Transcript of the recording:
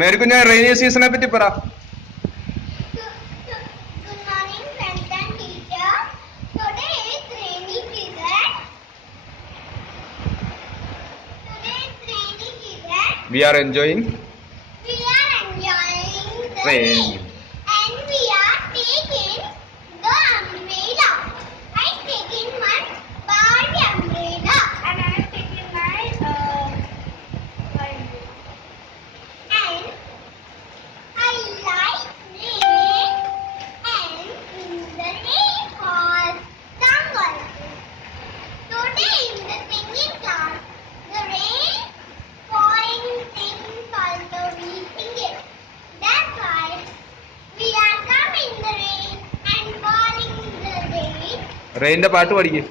മേരിക്കുഞ്ഞ rainy സീസണെ പറ്റി പറ. We are enjoying rain. And we are taking the umbrella. I'm taking one Barbie umbrella. And I'm taking my and I like rain and in the rain was jungle. Today in the singing class, the rain falling things also we sing it. That's why we are coming in the rain and falling in the rain. റെയിനിന്റെ പാട്ട് പഠിക്കേ.